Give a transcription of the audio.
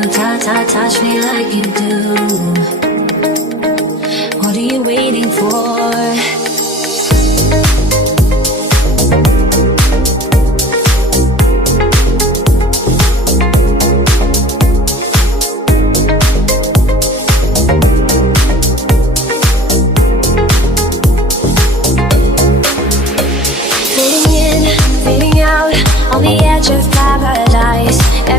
Touch me like you do. What are you waiting for? Fading in, fading out, on the edge of